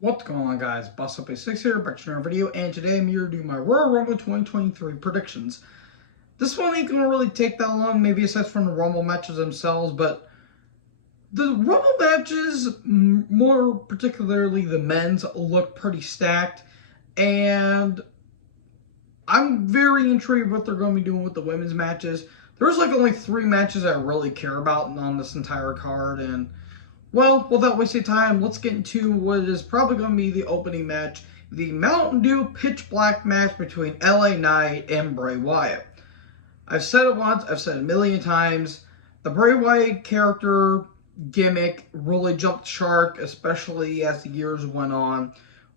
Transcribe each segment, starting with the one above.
What's going on, guys? Boss Up A6 here, back to another video, and today I'm here to do my Royal Rumble 2023 predictions. This one ain't gonna really take that long, maybe aside from the Rumble matches themselves, but the Rumble matches, more particularly the men's, look pretty stacked, and I'm very intrigued what they're going to be doing with the women's matches. There's like only 3 matches I really care about on this entire card, and well, without wasting time, let's get into what is probably going to be the opening match, the Mountain Dew Pitch Black match between LA Knight and Bray Wyatt. I've said it once, I've said it a million times, the Bray Wyatt character gimmick really jumped shark, especially as the years went on.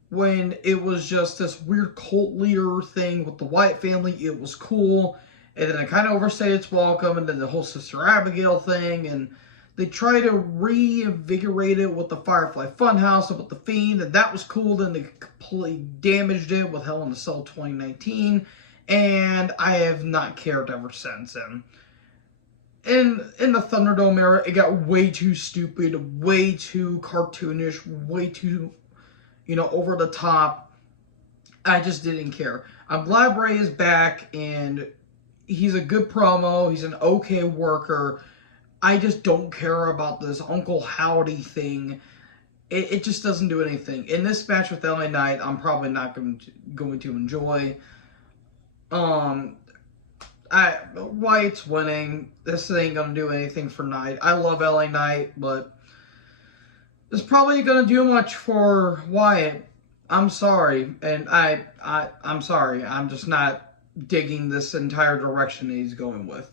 When it was just this weird cult leader thing with the Wyatt family, it was cool, and then it kind of overstayed its welcome, and then the whole Sister Abigail thing, and they try to reinvigorate it with the Firefly Funhouse and with the Fiend, and that was cool. Then they completely damaged it with Hell in a Cell 2019, and I have not cared ever since. And in the Thunderdome era, it got way too stupid, way too cartoonish, way too, over the top. I just didn't care. I'm glad Bray is back, and he's a good promo. He's an okay worker. I just don't care about this Uncle Howdy thing. It just doesn't do anything. In this match with LA Knight, I'm probably not going to enjoy. Wyatt's winning. This ain't going to do anything for Knight. I love LA Knight, but it's probably going to do much for Wyatt. I'm sorry, and I'm sorry. I'm just not digging this entire direction that he's going with.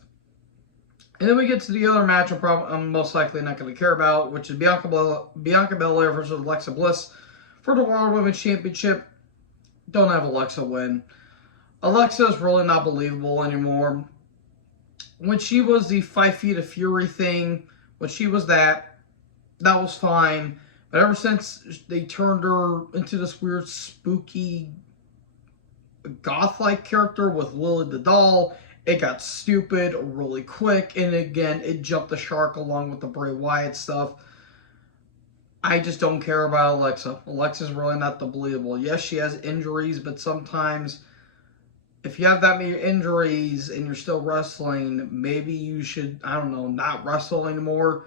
And then we get to the other match I'm most likely not going to care about, which is Bianca Belair versus Alexa Bliss for the World Women's Championship. Don't have Alexa win. Alexa is really not believable anymore. When she was the 5 Feet of Fury thing, when she was that was fine. But ever since they turned her into this weird, spooky, goth-like character with Lily the Doll, it got stupid really quick, and again, it jumped the shark along with the Bray Wyatt stuff. I just don't care about Alexa. Alexa's really not the believable. Yes, she has injuries, but sometimes if you have that many injuries and you're still wrestling, maybe you should, I don't know, not wrestle anymore.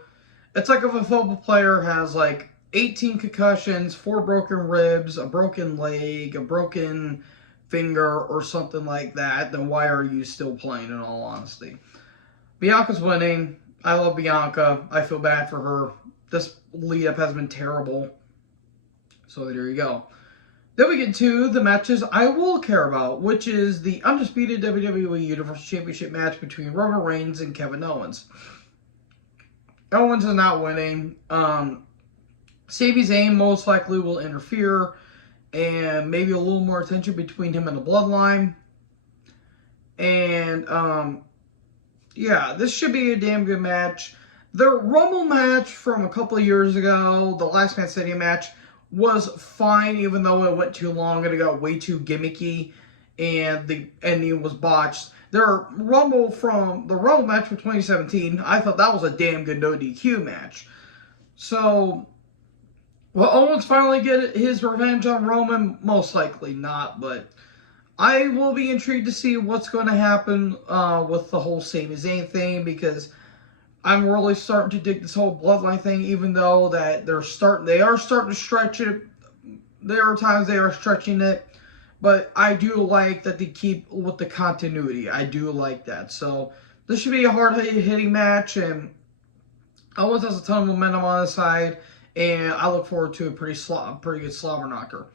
It's like if a football player has like 18 concussions, 4 broken ribs, a broken leg, a broken finger, or something like that, then why are you still playing, in all honesty? Bianca's winning. I love Bianca. I feel bad for her. This lead-up has been terrible. So there you go. Then we get to the matches I will care about, which is the undisputed WWE Universal Championship match between Roman Reigns and Kevin Owens. Owens is not winning. Sami Zayn most likely will interfere, and maybe a little more attention between him and the Bloodline. And, yeah, this should be a damn good match. The Rumble match from a couple of years ago, the Last Man Standing match, was fine, even though it went too long and it got way too gimmicky, and the ending was botched. The Rumble match from 2017, I thought that was a damn good no DQ match. So, will Owens finally get his revenge on Roman? Most likely not, but I will be intrigued to see what's going to happen with the whole Sami Zayn thing, because I'm really starting to dig this whole Bloodline thing, even though that they are starting to stretch it. There are times they are stretching it, but I do like that they keep with the continuity. I do like that. So this should be a hard-hitting match, and Owens has a ton of momentum on his side, and I look forward to a pretty good slobber knocker.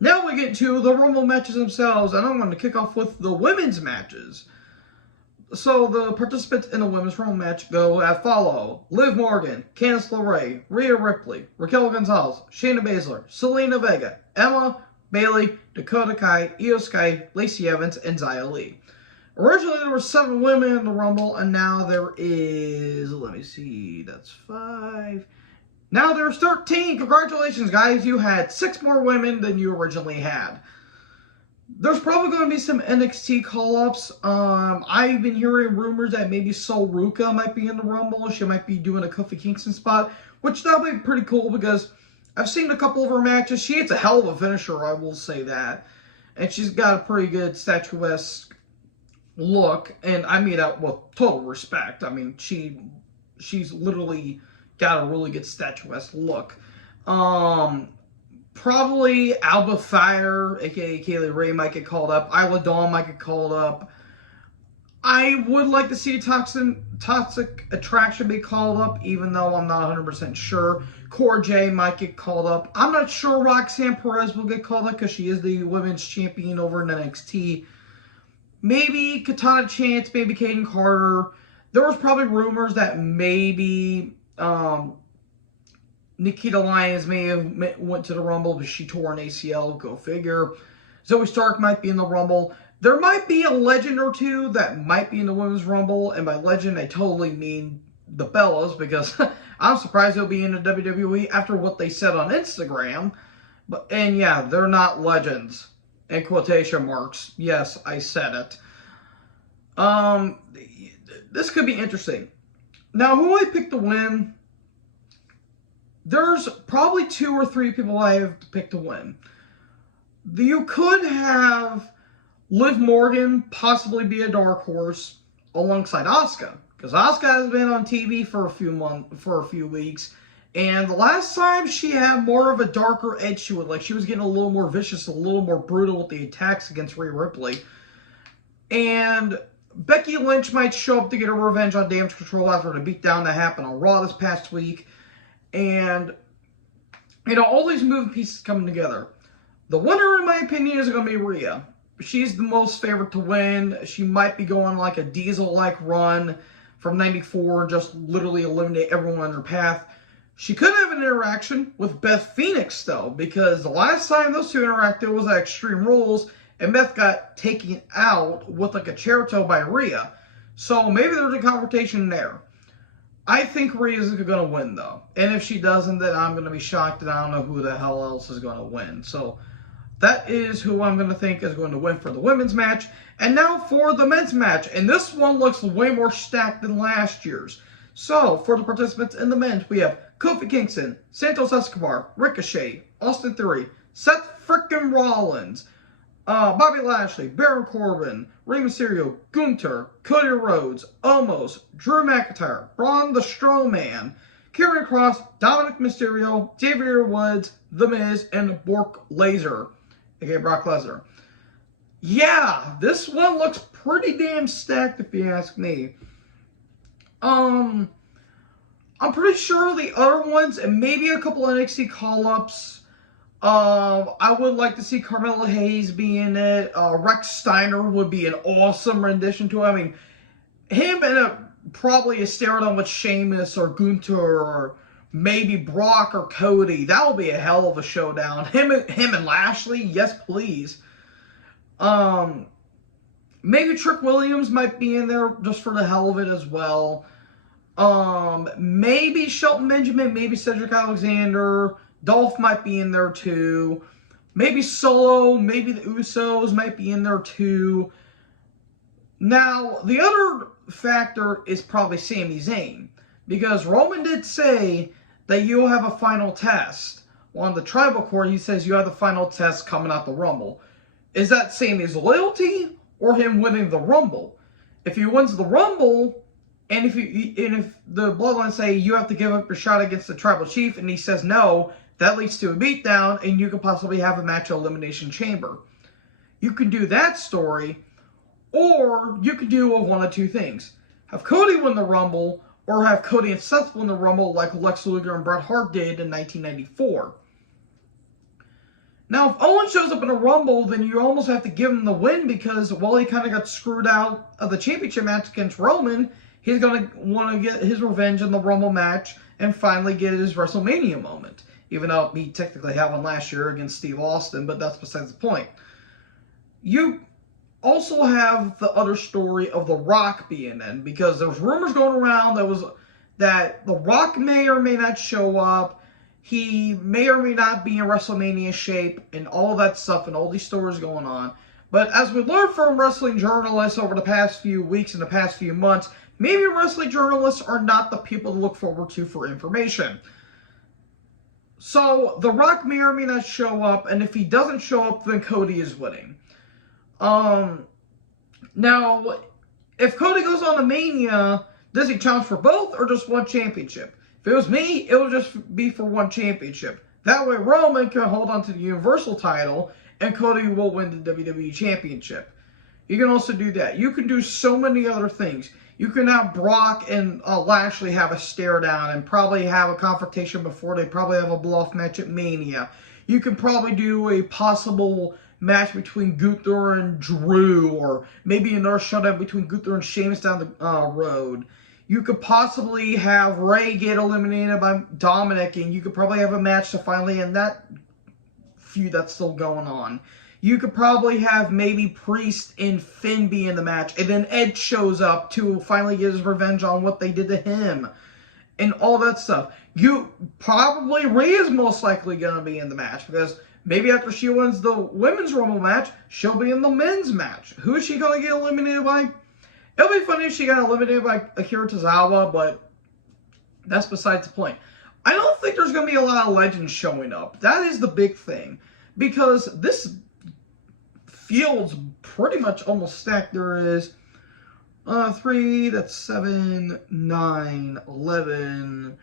Now we get to the Rumble matches themselves, and I'm going to kick off with the women's matches. So the participants in the women's Rumble match go as follow: Liv Morgan, Candice LeRae, Rhea Ripley, Raquel Gonzalez, Shayna Baszler, Selena Vega, Emma, Bayley, Dakota Kai, Io Sky, Lacey Evans, and Xia Li. Originally, there were 7 women in the Rumble, and now there is, let me see, that's 5. Now there's 13. Congratulations, guys. You had 6 more women than you originally had. There's probably going to be some NXT call-ups. I've been hearing rumors that maybe Sol Ruka might be in the Rumble. She might be doing a Kofi Kingston spot, which that would be pretty cool, because I've seen a couple of her matches. She hits a hell of a finisher, I will say that. And she's got a pretty good statuesque look, and I mean that with total respect. I mean, she's literally got a really good statuesque look. Probably Alba Fire, aka Kaylee Ray, might get called up. Isla Dawn might get called up. I would like to see Toxic Attraction be called up, even though I'm not 100% sure. Cora J might get called up. I'm not sure Roxanne Perez will get called up because she is the women's champion over in NXT. Maybe Katana Chance, maybe Kaden Carter. There was probably rumors that maybe Nikita Lyons may have went to the Rumble, but she tore an ACL. Go figure. Zoe Stark might be in the Rumble. There might be a legend or two that might be in the Women's Rumble, and by legend, I totally mean the Bellas, because I'm surprised they'll be in the WWE after what they said on Instagram. And yeah, they're not legends. In quotation marks. Yes, I said it. This could be interesting. Now, who I picked to win? There's probably 2 or 3 people I have picked to win. You could have Liv Morgan possibly be a dark horse alongside Asuka, because Asuka has been on TV for a few weeks, and the last time she had more of a darker edge to it, like she was getting a little more vicious, a little more brutal with the attacks against Rhea Ripley. And Becky Lynch might show up to get her revenge on Damage Control after the beatdown that happened on Raw this past week. And, you know, all these moving pieces coming together. The winner, in my opinion, is going to be Rhea. She's the most favorite to win. She might be going like a Diesel-like run from 94 and just literally eliminate everyone in her path. She could have an interaction with Beth Phoenix, though, because the last time those two interacted was at Extreme Rules, and Beth got taken out with like a chair toe by Rhea. So maybe there's a confrontation there. I think Rhea's going to win, though. And if she doesn't, then I'm going to be shocked, and I don't know who the hell else is going to win. So that is who I'm going to think is going to win for the women's match. And now for the men's match. And this one looks way more stacked than last year's. So, for the participants in the men's, we have Kofi Kingston, Santos Escobar, Ricochet, Austin Theory, Seth frickin' Rollins, Bobby Lashley, Baron Corbin, Rey Mysterio, Gunther, Cody Rhodes, Omos, Drew McIntyre, Braun the Strowman, Karrion Kross, Dominic Mysterio, Xavier Woods, The Miz, and Brock Lesnar, aka Brock Lesnar. Yeah, this one looks pretty damn stacked if you ask me. I'm pretty sure the other ones, and maybe a couple of NXT call-ups. I would like to see Carmelo Hayes be in it. Rex Steiner would be an awesome rendition to it. I mean, him and probably a stare-down with Sheamus or Gunther or maybe Brock or Cody. That would be a hell of a showdown. Him and Lashley, yes please. Maybe Trick Williams might be in there just for the hell of it as well. Maybe Shelton Benjamin, maybe Cedric Alexander. Dolph might be in there too. Maybe Solo, maybe the Usos might be in there too. Now, the other factor is probably Sami Zayn, because Roman did say that you'll have a final test. Well, on the Tribal Court, he says you have the final test coming out the Rumble. Is that Sami's loyalty or him winning the Rumble? If he wins the Rumble, and if the Bloodline say you have to give up your shot against the Tribal Chief, and he says no, that leads to a beatdown, and you could possibly have a match at Elimination Chamber. You can do that story, or you could do one of two things. Have Cody win the Rumble, or have Cody and Seth win the Rumble like Lex Luger and Bret Hart did in 1994. Now, if Owen shows up in a Rumble, then you almost have to give him the win because, well, he kind of got screwed out of the championship match against Roman. He's going to want to get his revenge in the Rumble match and finally get his WrestleMania moment. Even though he technically had one last year against Steve Austin, but that's besides the point. You also have the other story of The Rock being in, because there's rumors going around that The Rock may or may not show up. He may or may not be in WrestleMania shape and all that stuff and all these stories going on. But as we learned from wrestling journalists over the past few weeks and the past few months, maybe wrestling journalists are not the people to look forward to for information. So, The Rock may or may not show up, and if he doesn't show up, then Cody is winning. Now, if Cody goes on to Mania, does he challenge for both or just one championship? If it was me, it would just be for one championship. That way, Roman can hold on to the Universal title, and Cody will win the WWE Championship. You can also do that. You can do so many other things. You can have Brock and Lashley have a stare down and probably have a confrontation before they probably have a blow-off match at Mania. You can probably do a possible match between Gunther and Drew, or maybe another showdown between Gunther and Sheamus down the road. You could possibly have Ray get eliminated by Dominic, and you could probably have a match to finally end that feud that's still going on. You could probably have maybe Priest and Finn be in the match, and then Edge shows up to finally get his revenge on what they did to him, and all that stuff. Rhea is most likely going to be in the match, because maybe after she wins the Women's Rumble match, she'll be in the men's match. Who is she going to get eliminated by? It'll be funny if she got eliminated by Akira Tozawa, but that's besides the point. I don't think there's going to be a lot of legends showing up. That is the big thing, because this field's pretty much almost stacked. There is 3, that's 7, 9, 11,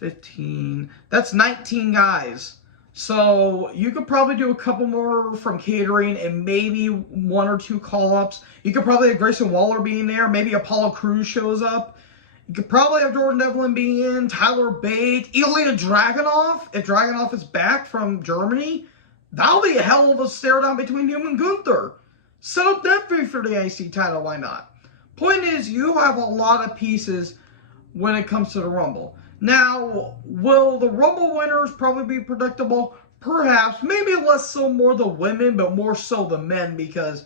15. That's 19 guys. So you could probably do a couple more from catering and maybe 1 or 2 call-ups. You could probably have Grayson Waller being there. Maybe Apollo Crews shows up. You could probably have Jordan Devlin being in, Tyler Bate, Ilya Dragunov. If Dragunov is back from Germany, that'll be a hell of a stare down between him and Gunther. Set up that feud for the IC title, why not? Point is, you have a lot of pieces when it comes to the Rumble. Now, will the Rumble winners probably be predictable? Perhaps. Maybe less so more the women, but more so the men, because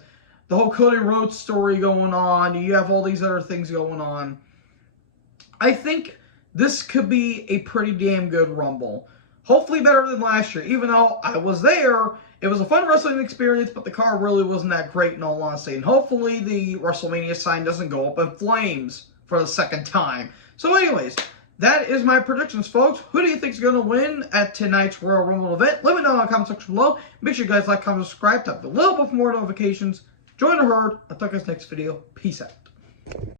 the whole Cody Rhodes story going on, you have all these other things going on. I think this could be a pretty damn good Rumble. Hopefully better than last year. Even though I was there, it was a fun wrestling experience, but the card really wasn't that great in all honesty. And hopefully the WrestleMania sign doesn't go up in flames for the second time. So anyways, that is my predictions, folks. Who do you think is going to win at tonight's Royal Rumble event? Let me know in the comment section below. Make sure you guys like, comment, subscribe, tap the little bell for more notifications. Join the herd. I'll talk to you guys next video. Peace out.